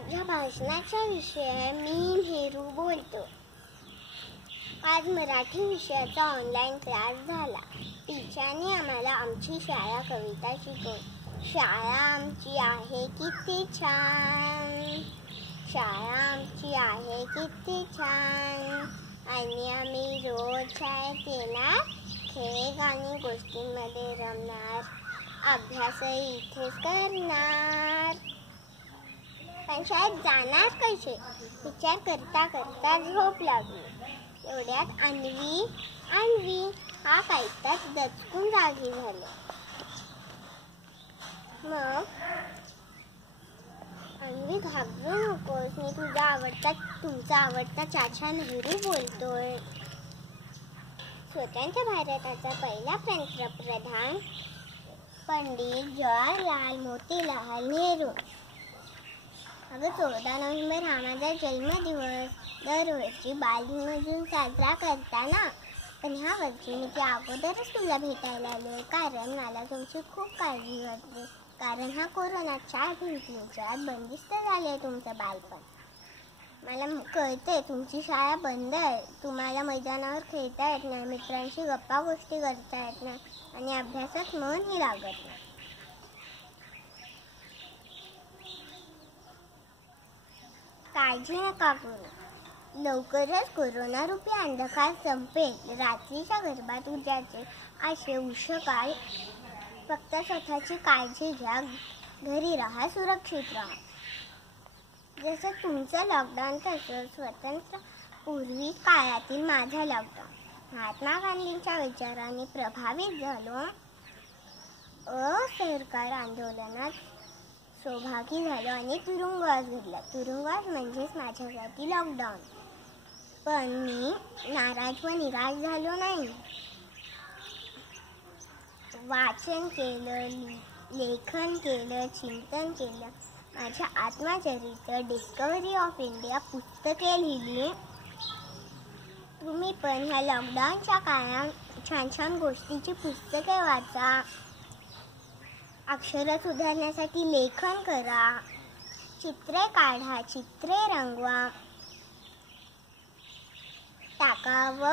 माझ्या भाषणाचा विषय मी नेहरू बोलतो। आज मराठी विषयाचा ऑनलाईन क्लास झाला। टीचरने आम्हाला आमची शाळा कविता शिकवली। शाळा आमची आहे किती छान, शाळा आमची आहे किती छान, आणि आम्ही रोज शाळेत येणार, खेळ गाणी गोष्टींमध्ये रमणार, अभ्यासही इथेच करणार। पण शाळेत जाणार कसे विचार करता करता झोप लागली। एवढ्यात अन्वी हा काहीताच दचकून जागी झाला। मग अन्वी घाबरू नकोस, मी तुमचा आवडता चाचा नेहरू बोलतोय। स्वतंत्र भारताचा पहिला पंतप्रधान पंडित जवाहरलाल मोतीलाल नेहरू। अगं 14 नोव्हेंबर हा माझा जन्मदिवस दरवर्षी बालदिन म्हणून साजरा करताना, पण ह्या वर्षी मी त्या अगोदरच तुला भेटायला आलोय, कारण मला तुमची खूप काळजी वाटते। कारण हा कोरोनाच्या भिंतींच्या बंदिस्त झाले तुमचं बालपण। मला कळते तुमची शाळा बंद आहे, तुम्हाला मैदानावर खेळता येत नाही, मित्रांशी गप्पा गोष्टी करता येत नाही, आणि अभ्यासात मनही लागत नाही। काळजी नका करू, लवकरच कोरोना रूपी अंधकार संपेल। रात्रीच्या गरबात उद्याचे असे उषकाळ, फक्त स्वतःची काळजी घ्या, घरी राहा, सुरक्षित राहा। जसं तुमचं लॉकडाऊन तसं स्वतंत्र पूर्वी काळातील माझा लॉकडाऊन। महात्मा गांधींच्या विचारांनी प्रभावित झालो, असहकार आंदोलनात सहभागी झालो आणि तुरुंगवास घडला। तुरुंगवास म्हणजेच माझ्यासाठी लॉकडाऊन। पण मी नाराज व निराश झालो नाही। वाचन केलं, लेखन केलं, चिंतन केलं, माझ्या आत्मचरित्र डिस्कव्हरी ऑफ इंडिया पुस्तके लिहिली। तुम्ही पण ह्या लॉकडाऊनच्या काळात छान छान गोष्टीची पुस्तके वाचा, अक्षर सुधारण्यासाठी लेखन करा, चित्रे काढा, चित्रे रंगवा, टाका व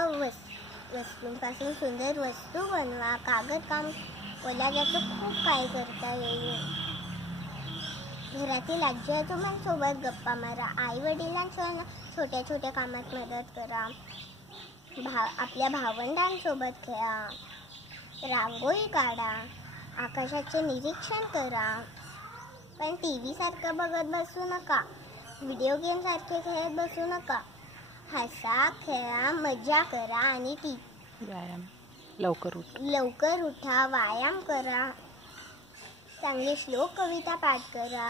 वस्तूंपासून सुंदर वस्तू बनवा, कागदकाम ओलाव्याचं खूप काही करता येईल। घरातील आजी आजोबांसोबत गप्पा मारा, आई वडिलांसोबत छोट्या छोट्या कामात मदत करा, आपल्या भावंडांसोबत खेळा, रांगोळी काढा, आकाशाचे निरीक्षण करा। पण टीव्ही सारखं बघत बसू नका, व्हिडिओ गेम सारखे खेळत बसू नका। हसा, खेळा, मजा करा, आणि लवकर उठा, व्यायाम करा, चांगले श्लोक कविता पाठ करा,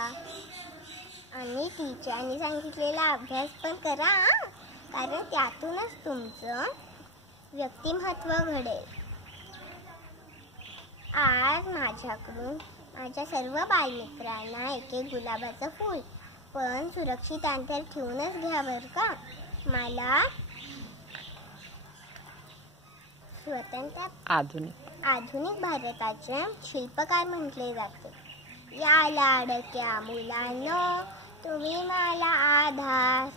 आणि टीचरनी सांगितलेला अभ्यास पण करा, कारण त्यातूनच तुमचं व्यक्तिमत्व घडेल। आज माझ्याकडून माझ्या सर्व बालमित्रांना एक गुलाबाचं फूल, पण सुरक्षित अंतर ठेवूनच घ्या बरं का। मला स्वतंत्र आधुनिक भारताचे शिल्पकार म्हटले जाते। या लाडक्या मुलांनो, तुम्ही मला आधार,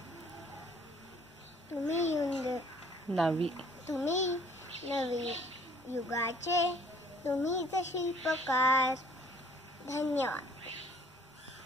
तुम्ही नवी युगाचे, तुम्हीच शिल्पकार। धन्यवाद।